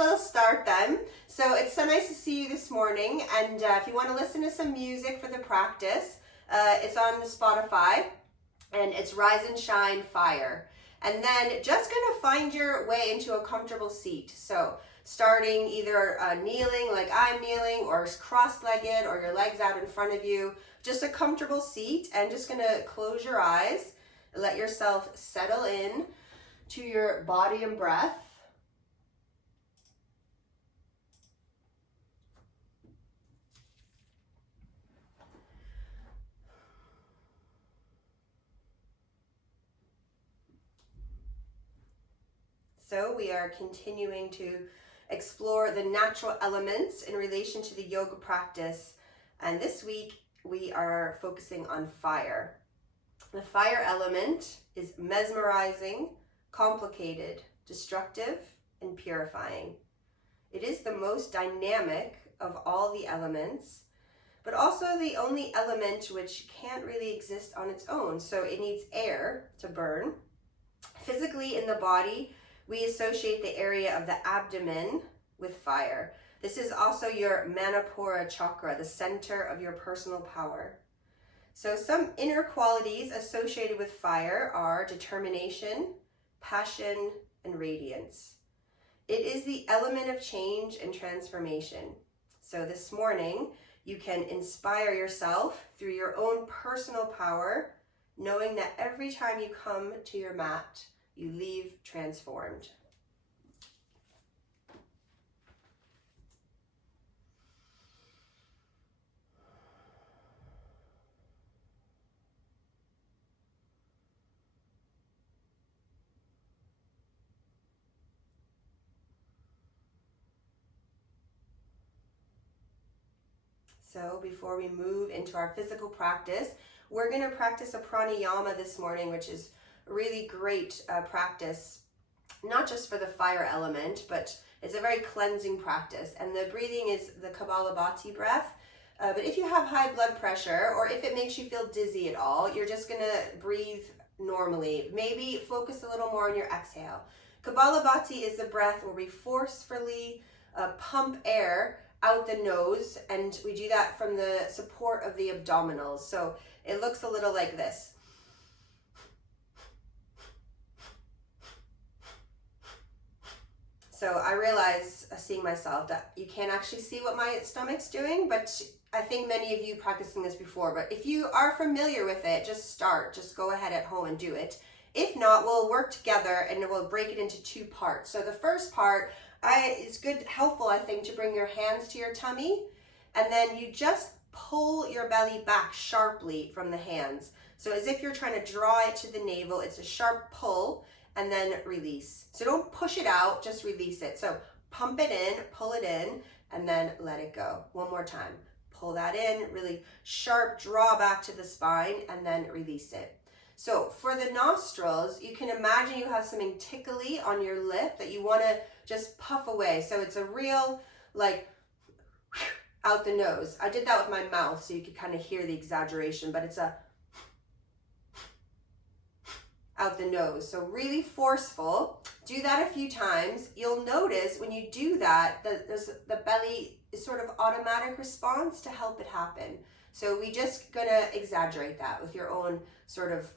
little start then. So it's so nice to see you this morning, and if you want to listen to some music for the practice, it's on Spotify, and it's Rise and Shine Fire. And then just gonna find your way into a comfortable seat. So starting either kneeling like I'm kneeling, or cross-legged, or your legs out in front of you, just a comfortable seat, and just gonna close your eyes, let yourself settle in to your body and breath. So we are continuing to explore the natural elements in relation to the yoga practice. And this week we are focusing on fire. The fire element is mesmerizing, complicated, destructive, and purifying. It is the most dynamic of all the elements, but also the only element which can't really exist on its own. So it needs air to burn. Physically in the body, we associate the area of the abdomen with fire. This is also your Manipura chakra, the center of your personal power. So some inner qualities associated with fire are determination, passion, and radiance. It is the element of change and transformation. So this morning, you can inspire yourself through your own personal power, knowing that every time you come to your mat, you leave transformed. So before we move into our physical practice, we're going to practice a pranayama this morning, which is a really great practice, not just for the fire element, but it's a very cleansing practice. And the breathing is the Kapalabhati breath. But if you have high blood pressure, or if it makes you feel dizzy at all, you're just going to breathe normally. Maybe focus a little more on your exhale. Kapalabhati is the breath where we forcefully pump air out the nose, and we do that from the support of the abdominals. So it looks a little like this. So I realize, seeing myself, that you can't actually see what my stomach's doing, but I think many of you practicing this before. But if you are familiar with it, just go ahead at home and do it. If not, we'll work together and we'll break it into two parts. So the first part, it's helpful, I think, to bring your hands to your tummy, and then you just pull your belly back sharply from the hands. So as if you're trying to draw it to the navel, it's a sharp pull, and then release. So don't push it out, just release it. So pump it in, pull it in, and then let it go. One more time. Pull that in, really sharp draw back to the spine, and then release it. So for the nostrils, you can imagine you have something tickly on your lip that you want to just puff away. So it's a real, like, out the nose. I did that with my mouth so you could kind of hear the exaggeration, but it's a out the nose. So really forceful. Do that a few times. You'll notice when you do that, the belly is sort of automatic response to help it happen. So we just gonna exaggerate that with your own sort of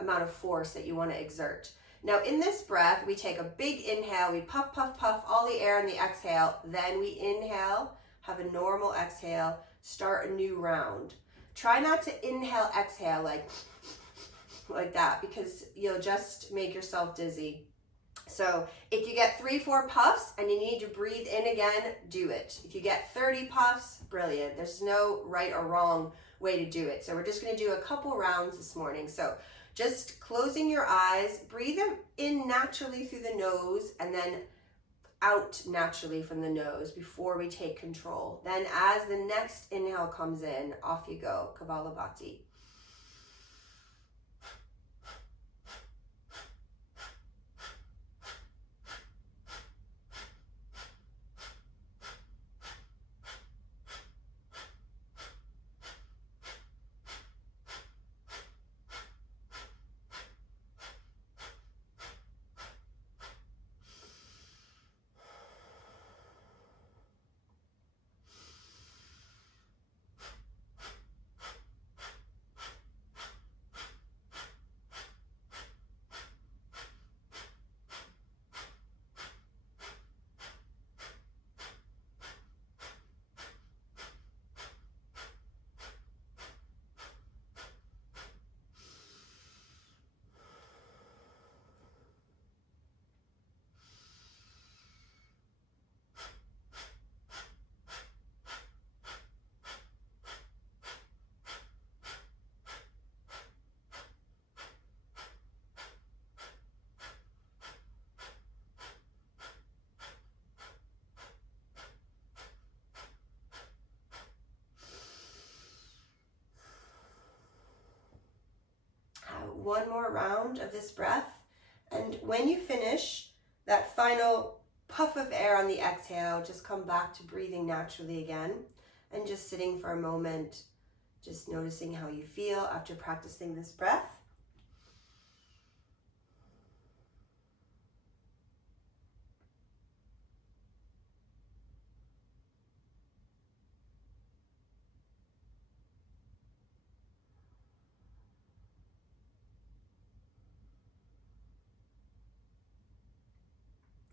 amount of force that you want to exert. Now in this breath, we take a big inhale, we puff, puff, puff all the air in the exhale, then we inhale, have a normal exhale, start a new round. Try not to inhale, exhale like that, because you'll just make yourself dizzy. So if you get 3-4 puffs and you need to breathe in again, do it. If you get 30 puffs, brilliant. There's no right or wrong way to do it. So we're just going to do a couple rounds this morning. So just closing your eyes, breathe in naturally through the nose, and then out naturally from the nose before we take control. Then as the next inhale comes in, off you go, Kapalabhati. more round of this breath. And when you finish that final puff of air on the exhale, just come back to breathing naturally again and just sitting for a moment, just noticing how you feel after practicing this breath.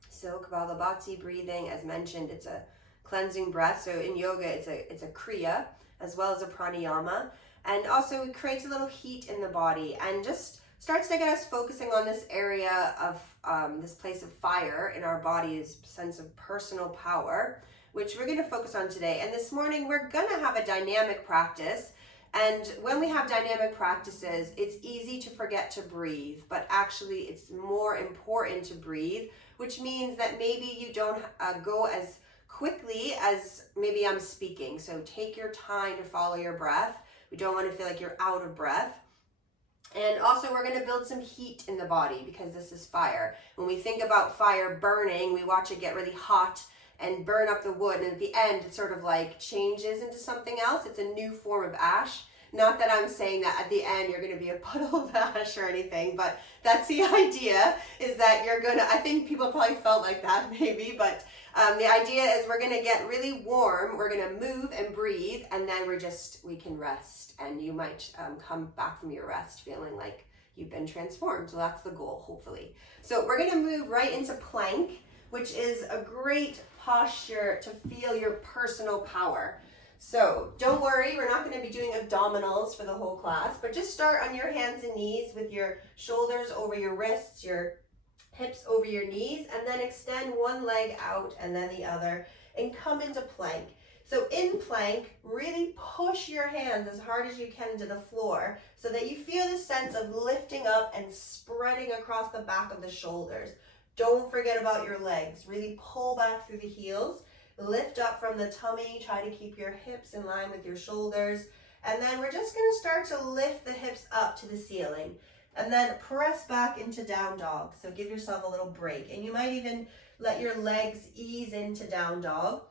So Kapalabhati breathing, as mentioned, it's a cleansing breath. So in yoga, it's a kriya as well as a pranayama. And also it creates a little heat in the body and just starts to get us focusing on this area of this place of fire in our body's sense of personal power, which we're going to focus on today. And this morning, we're going to have a dynamic practice. And when we have dynamic practices, it's easy to forget to breathe, but actually it's more important to breathe, which means that maybe you don't go as quickly as maybe I'm speaking. So take your time to follow your breath. We don't want to feel like you're out of breath. And also we're going to build some heat in the body because this is fire. When we think about fire burning, we watch it get really hot and burn up the wood, and at the end it sort of like changes into something else. It's a new form of ash. Not that I'm saying that at the end you're going to be a puddle of ash or anything, but that's the idea, is that you're going to, I think people probably felt like that maybe, but the idea is we're going to get really warm, we're going to move and breathe, and then we can rest, and you might come back from your rest feeling like you've been transformed. So that's the goal, hopefully. So we're going to move right into plank, which is a great posture to feel your personal power. So don't worry, we're not going to be doing abdominals for the whole class, but just start on your hands and knees with your shoulders over your wrists, your hips over your knees, and then extend one leg out and then the other and come into plank. So in plank, really push your hands as hard as you can to the floor so that you feel the sense of lifting up and spreading across the back of the shoulders. Don't forget about your legs. Really pull back through the heels. Lift up from the tummy. Try to keep your hips in line with your shoulders. And then we're just going to start to lift the hips up to the ceiling. And then press back into down dog. So give yourself a little break. And you might even let your legs ease into down dog.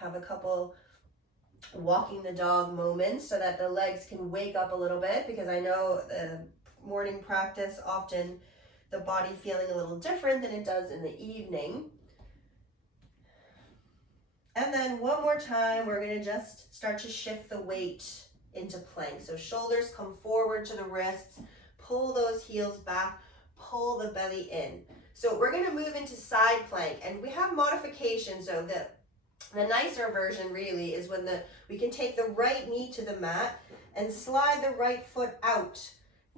Have a couple walking the dog moments so that the legs can wake up a little bit, because I know the morning practice often the body feeling a little different than it does in the evening. And then one more time, we're going to just start to shift the weight into plank. So shoulders come forward to the wrists, pull those heels back, pull the belly in. So we're going to move into side plank, and we have modifications. So the nicer version really is when we can take the right knee to the mat and slide the right foot out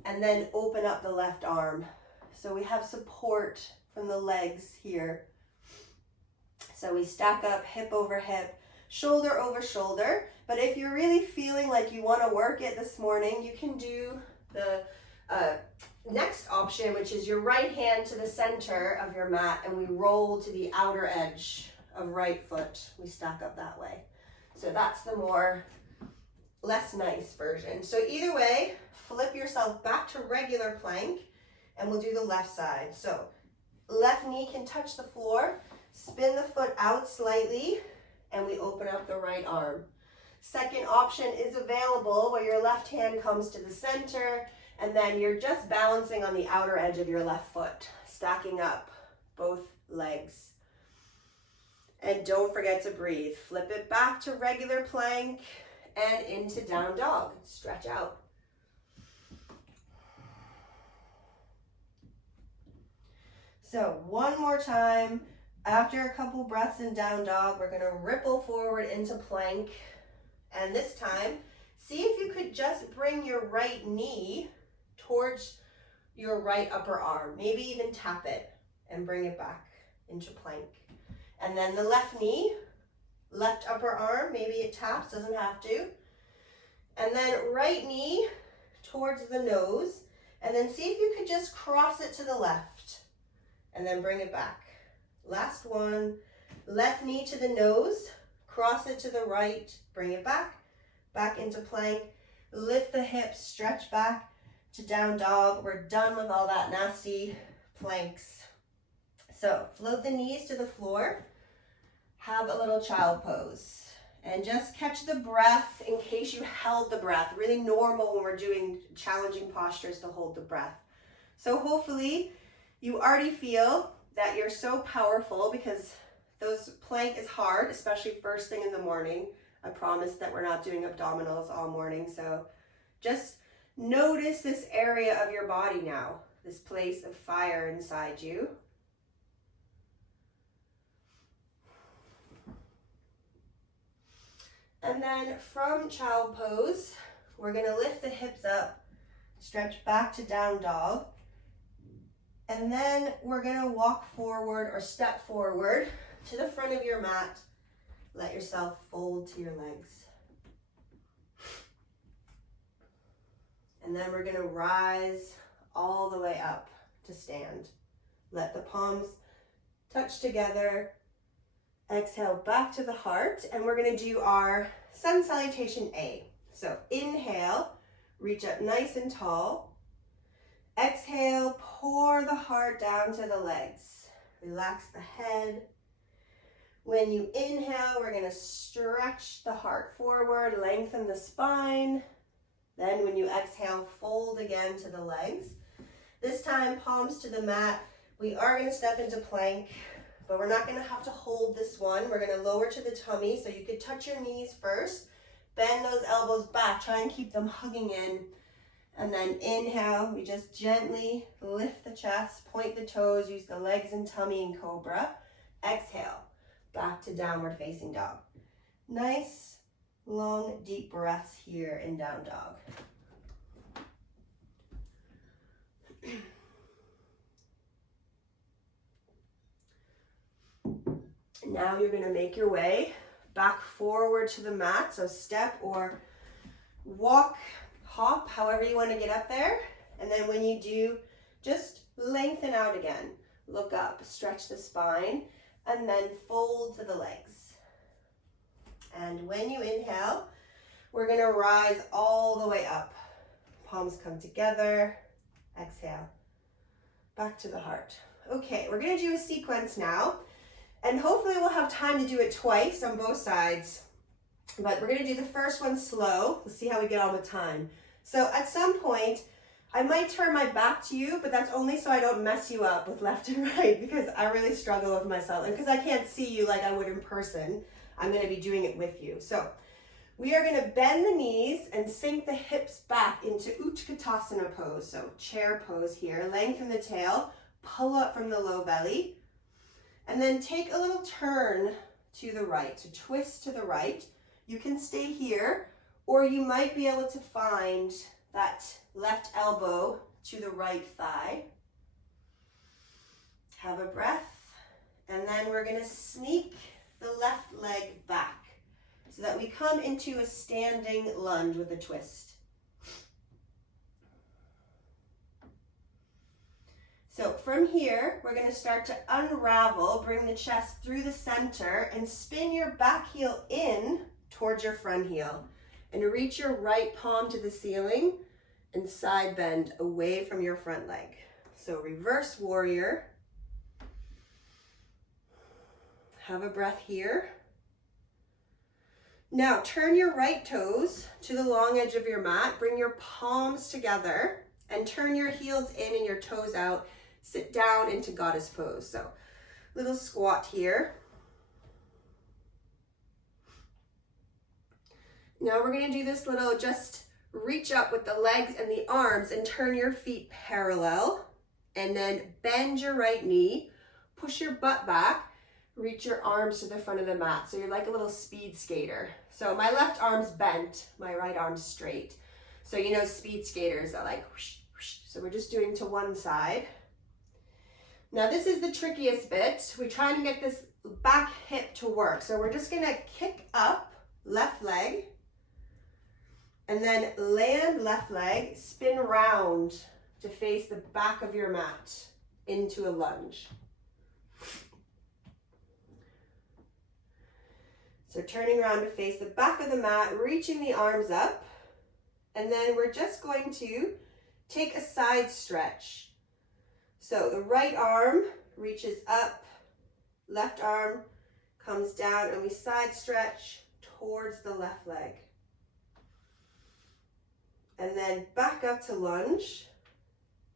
and then open up the left arm. So we have support from the legs here. So we stack up hip over hip, shoulder over shoulder. But if you're really feeling like you want to work it this morning, you can do the next option, which is your right hand to the center of your mat, and we roll to the outer edge of right foot. We stack up that way. So that's the less nice version. So either way, flip yourself back to regular plank, and we'll do the left side. So left knee can touch the floor, spin the foot out slightly, and we open up the right arm. Second option is available where your left hand comes to the center, and then you're just balancing on the outer edge of your left foot, stacking up both legs. And don't forget to breathe. Flip it back to regular plank and into down dog. Stretch out. So one more time. After a couple breaths in down dog, we're going to ripple forward into plank. And this time, see if you could just bring your right knee towards your right upper arm. Maybe even tap it and bring it back into plank. And then the left knee, left upper arm, maybe it taps, doesn't have to. And then right knee towards the nose. And then see if you could just cross it to the left. And then bring it back. Last one, left knee to the nose, cross it to the right, bring it back, back into plank, lift the hips, stretch back, to down dog. We're done with all that nasty planks. So float the knees to the floor. Have a little child pose. And just catch the breath in case you held the breath. Really normal when we're doing challenging postures to hold the breath. So hopefully you already feel that you're so powerful, because those plank is hard, especially first thing in the morning. I promise that we're not doing abdominals all morning. So just notice this area of your body now, this place of fire inside you. And then from child pose, we're going to lift the hips up, stretch back to down dog. And then we're going to walk forward or step forward to the front of your mat. Let yourself fold to your legs. And then we're going to rise all the way up to stand. Let the palms touch together. Exhale back to the heart, and we're going to do our sun salutation A. So inhale, reach up nice and tall. Exhale, pour the heart down to the legs. Relax the head. When you inhale, we're going to stretch the heart forward, lengthen the spine. Then when you exhale, fold again to the legs. This time, palms to the mat. We are going to step into plank, but we're not going to have to hold this one. We're going to lower to the tummy, so you could touch your knees first. Bend those elbows back. Try and keep them hugging in. And then inhale, we just gently lift the chest, point the toes, use the legs and tummy in cobra. Exhale, back to downward facing dog. Nice, long, deep breaths here in down dog. Now you're going to make your way back forward to the mat. So step or walk, hop, however you want to get up there. And then when you do, just lengthen out again. Look up, stretch the spine, and then fold to the legs. And when you inhale, we're going to rise all the way up. Palms come together. Exhale. Back to the heart. Okay, we're going to do a sequence now. And hopefully we'll have time to do it twice on both sides. But we're going to do the first one slow. We'll see how we get on with time. So at some point, I might turn my back to you, but that's only so I don't mess you up with left and right, because I really struggle with myself. And because I can't see you like I would in person, I'm going to be doing it with you. So we are going to bend the knees and sink the hips back into Utkatasana pose. So chair pose here. Lengthen the tail. Pull up from the low belly. And then take a little turn to the right. So twist to the right. You can stay here, or you might be able to find that left elbow to the right thigh. Have a breath. And then we're going to sneak the left leg back so that we come into a standing lunge with a twist. So from here, we're going to start to unravel, bring the chest through the center, and spin your back heel in towards your front heel. And reach your right palm to the ceiling and side bend away from your front leg. So reverse warrior. Have a breath here. Now turn your right toes to the long edge of your mat. Bring your palms together and turn your heels in and your toes out. Sit down into goddess pose. So little squat here. Now we're going to do this little, just reach up with the legs and the arms and turn your feet parallel, and then bend your right knee, push your butt back, reach your arms to the front of the mat. So you're like a little speed skater. So my left arm's bent, my right arm's straight. So you know speed skaters are like whoosh, whoosh. So we're just doing to one side. Now this is the trickiest bit. We're trying to get this back hip to work. So we're just gonna kick up, left leg, and then land left leg, spin round to face the back of your mat into a lunge. So turning around to face the back of the mat, reaching the arms up, and then we're just going to take a side stretch. So the right arm reaches up, left arm comes down, and we side stretch towards the left leg. And then back up to lunge.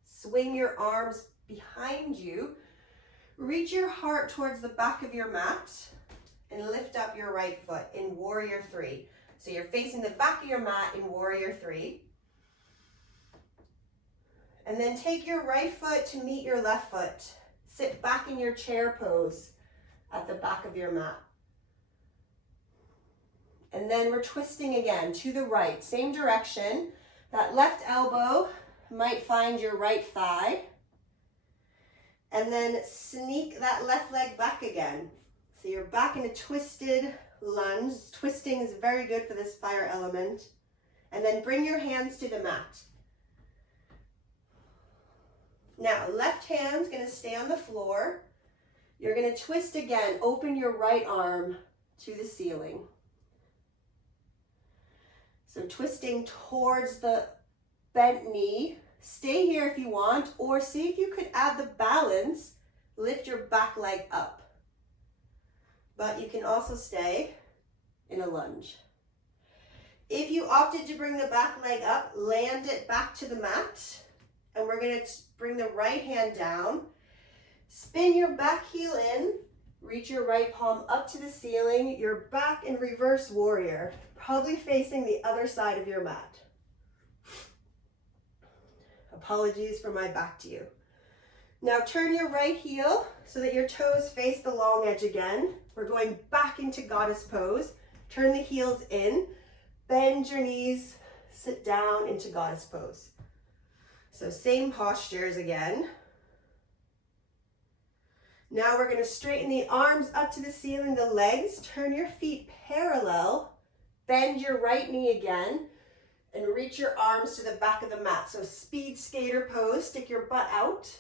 Swing your arms behind you. Reach your heart towards the back of your mat and lift up your right foot in Warrior Three. So you're facing the back of your mat in Warrior Three. And then take your right foot to meet your left foot. Sit back in your chair pose at the back of your mat. And then we're twisting again to the right, same direction. That left elbow might find your right thigh. And then sneak that left leg back again. So you're back in a twisted lunge. Twisting is very good for this fire element. And then bring your hands to the mat. Now, left hand's gonna stay on the floor. You're gonna twist again. Open your right arm to the ceiling. So twisting towards the bent knee. Stay here if you want, or see if you could add the balance. Lift your back leg up. But you can also stay in a lunge. If you opted to bring the back leg up, land it back to the mat. And we're gonna bring the right hand down. Spin your back heel in. Reach your right palm up to the ceiling. You're back in reverse warrior, probably facing the other side of your mat. Apologies for my back to you. Now turn your right heel so that your toes face the long edge again. We're going back into goddess pose. Turn the heels in, bend your knees, sit down into goddess pose. So same postures again. Now we're going to straighten the arms up to the ceiling, the legs, turn your feet parallel, bend your right knee again, and reach your arms to the back of the mat. So speed skater pose, stick your butt out.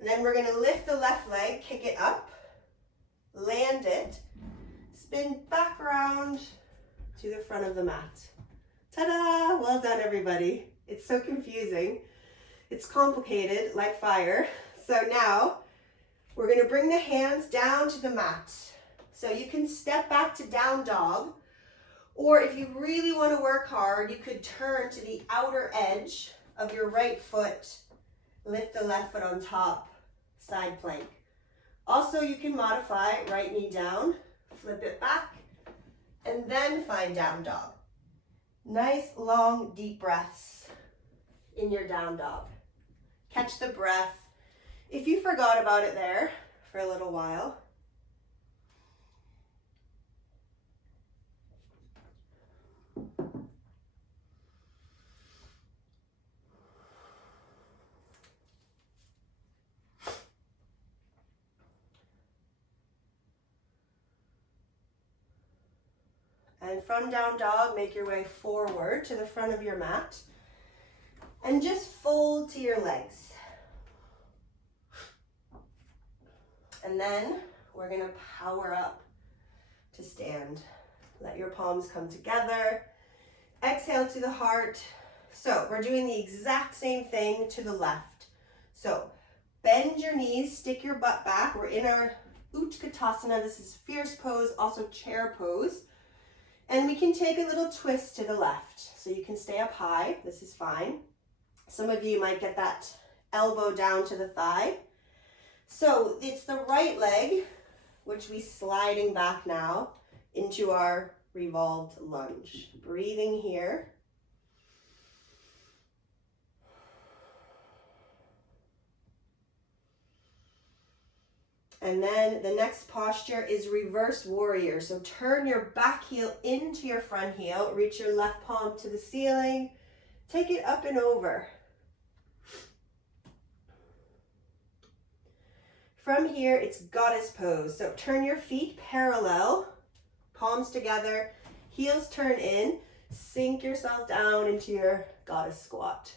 And then we're going to lift the left leg, kick it up, land it, spin back around to the front of the mat. Ta-da! Well done, everybody. It's so confusing. It's complicated, like fire. So now we're going to bring the hands down to the mat. So you can step back to down dog, or if you really want to work hard, you could turn to the outer edge of your right foot, lift the left foot on top, side plank. Also, you can modify right knee down, flip it back, and then find down dog. Nice, long, deep breaths in your down dog. Catch the breath. If you forgot about it there for a little while, and from down dog, make your way forward to the front of your mat and just fold to your legs. And then we're going to power up to stand. Let your palms come together. Exhale to the heart. So we're doing the exact same thing to the left. So bend your knees, stick your butt back. We're in our Utkatasana. This is fierce pose, also chair pose. And we can take a little twist to the left. So you can stay up high. This is fine. Some of you might get that elbow down to the thigh. So it's the right leg, which we sliding back now into our revolved lunge. Breathing here. And then the next posture is reverse warrior. So turn your back heel into your front heel. Reach your left palm to the ceiling. Take it up and over. From here, it's goddess pose. So turn your feet parallel, palms together, heels turn in, sink yourself down into your goddess squat.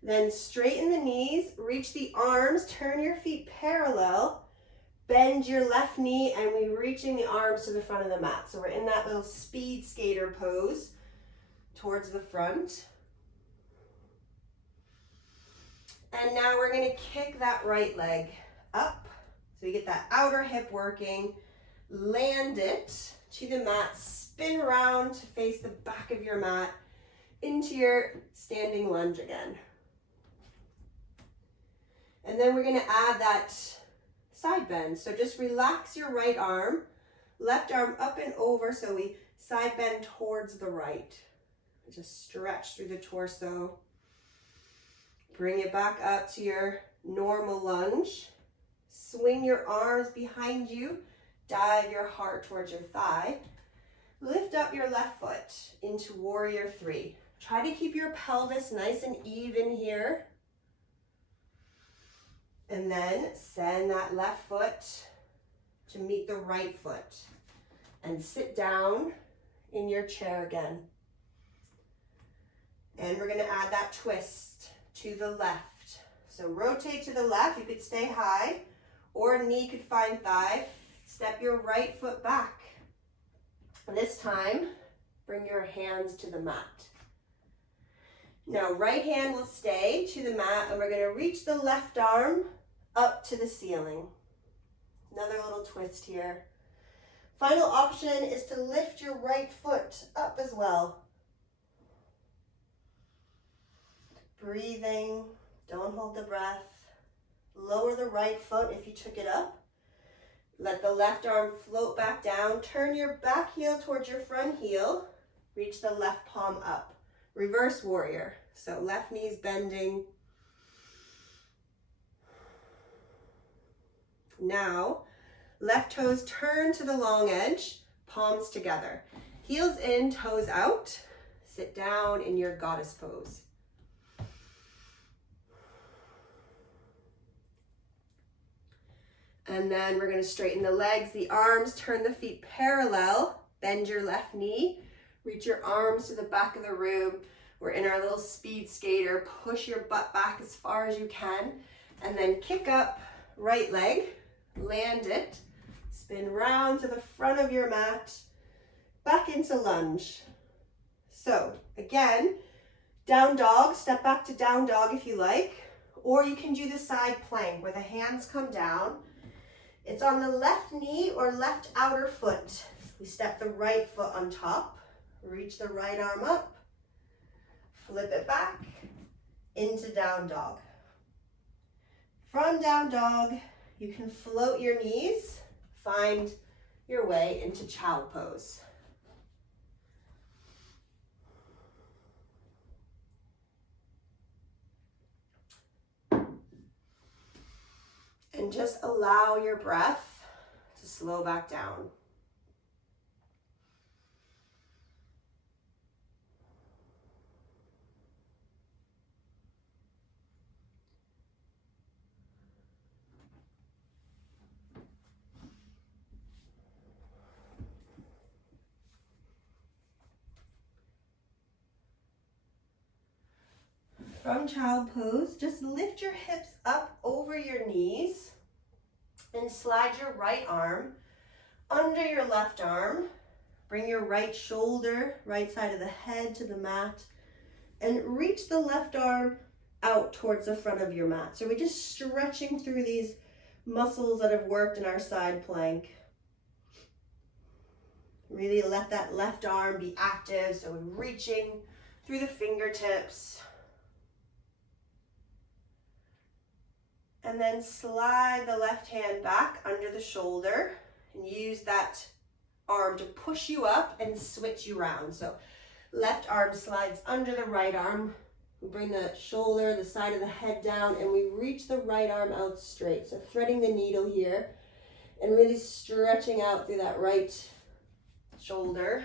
Then straighten the knees, reach the arms, turn your feet parallel, bend your left knee and we're reaching the arms to the front of the mat. So we're in that little speed skater pose towards the front. And now we're going to kick that right leg up. So you get that outer hip working. Land it to the mat. Spin around to face the back of your mat into your standing lunge again. And then we're going to add that side bend. So just relax your right arm, left arm up and over. So we side bend towards the right. Just stretch through the torso. Bring it back up to your normal lunge. Swing your arms behind you. Dive your heart towards your thigh. Lift up your left foot into warrior three. Try to keep your pelvis nice and even here. And then send that left foot to meet the right foot. And sit down in your chair again. And we're going to add that twist to the left. So rotate to the left. You could stay high, or knee could find thigh. Step your right foot back. This time, bring your hands to the mat. Now, right hand will stay to the mat, and we're going to reach the left arm up to the ceiling. Another little twist here. Final option is to lift your right foot up as well. Breathing, don't hold the breath. Lower the right foot if you took it up. Let the left arm float back down. Turn your back heel towards your front heel. Reach the left palm up. Reverse warrior. So left knee's bending. Now, left toes turn to the long edge, palms together. Heels in, toes out. Sit down in your goddess pose. And then we're going to straighten the legs, the arms, turn the feet parallel, bend your left knee, reach your arms to the back of the room. We're in our little speed skater. Push your butt back as far as you can, and then kick up right leg, land it, spin round to the front of your mat, back into lunge. So again, down dog, step back to down dog if you like, or you can do the side plank where the hands come down. It's on the left knee or left outer foot. We step the right foot on top, reach the right arm up, flip it back into down dog. From down dog, you can float your knees, find your way into child pose. And just allow your breath to slow back down. From child pose, just lift your hips up over your knees and slide your right arm under your left arm. Bring your right shoulder, right side of the head to the mat, and reach the left arm out towards the front of your mat. So we're just stretching through these muscles that have worked in our side plank. Really let that left arm be active. So we're reaching through the fingertips. And then slide the left hand back under the shoulder and use that arm to push you up and switch you around. So left arm slides under the right arm. We bring the shoulder, the side of the head down, and we reach the right arm out straight. So threading the needle here and really stretching out through that right shoulder.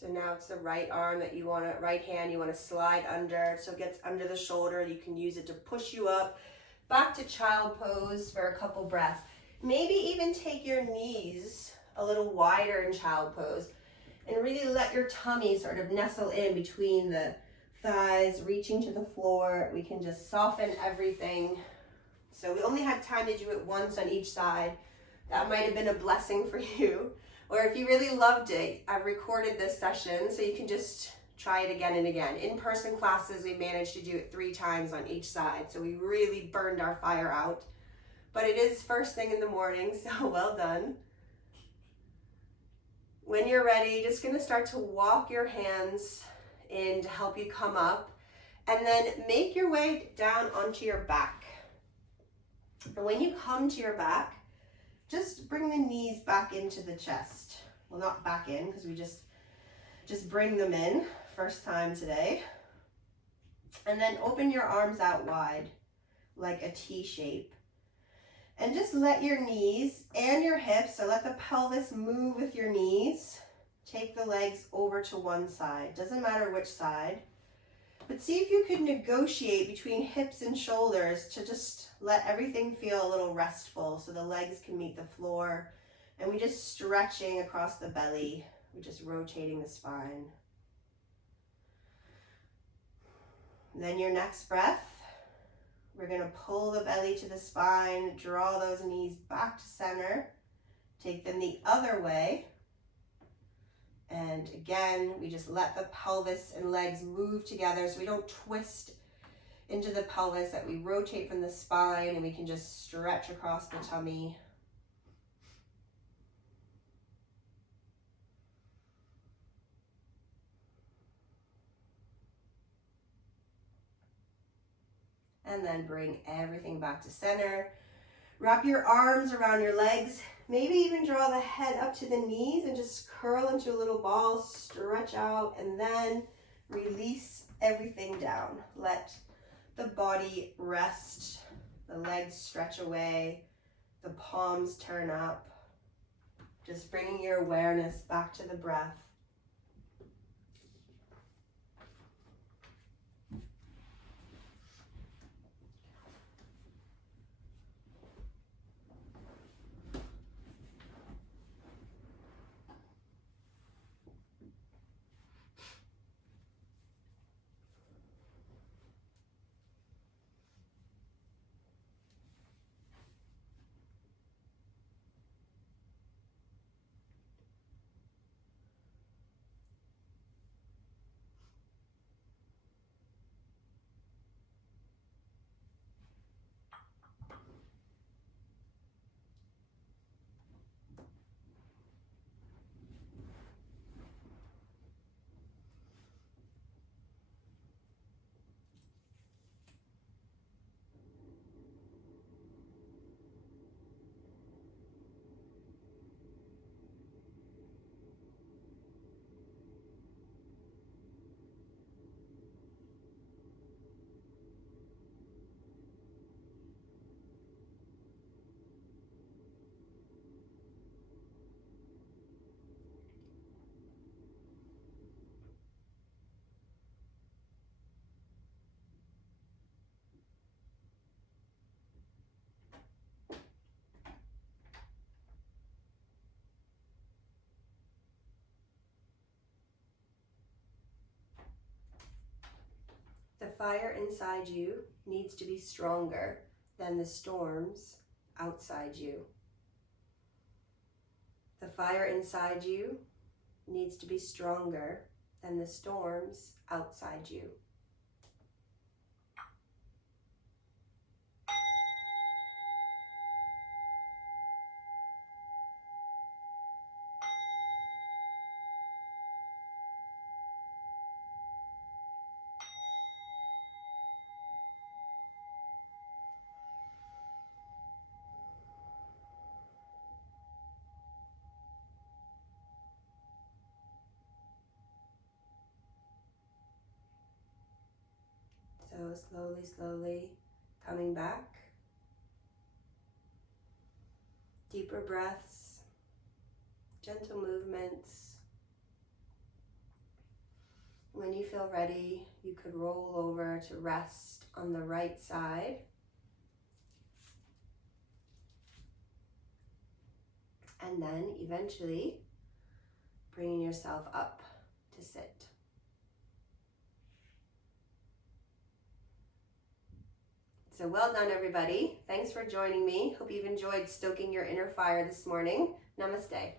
So now it's the right arm that you right hand you want to slide under, so it gets under the shoulder. You can use it to push you up, back to child pose for a couple breaths. Maybe even take your knees a little wider in child pose and really let your tummy sort of nestle in between the thighs, reaching to the floor. We can just soften everything. So we only had time to do it once on each side. That might have been a blessing for you. Or if you really loved it, I've recorded this session so you can just try it again and again. In-person classes, we managed to do it 3 times on each side. So we really burned our fire out. But it is first thing in the morning, so well done. When you're ready, just gonna start to walk your hands in to help you come up, and then make your way down onto your back. And when you come to your back, just bring the knees back into the chest. Well, not back in, because we just bring them in, first time today. And then open your arms out wide, like a T shape. And just let your knees and your hips, so let the pelvis move with your knees. Take the legs over to one side, doesn't matter which side. But see if you could negotiate between hips and shoulders to just let everything feel a little restful so the legs can meet the floor. And we're just stretching across the belly. We're just rotating the spine. And then your next breath, we're going to pull the belly to the spine, draw those knees back to center, take them the other way. And again, we just let the pelvis and legs move together so we don't twist into the pelvis, that we rotate from the spine and we can just stretch across the tummy. And then bring everything back to center. Wrap your arms around your legs. Maybe even draw the head up to the knees and just curl into a little ball, stretch out, and then release everything down. Let the body rest, the legs stretch away, the palms turn up. Just bringing your awareness back to the breath. The fire inside you needs to be stronger than the storms outside you. The fire inside you needs to be stronger than the storms outside you. So slowly, slowly coming back. Deeper breaths, gentle movements. When you feel ready, you could roll over to rest on the right side. And then eventually bringing yourself up to sit. So well done, everybody. Thanks for joining me. Hope you've enjoyed stoking your inner fire this morning. Namaste.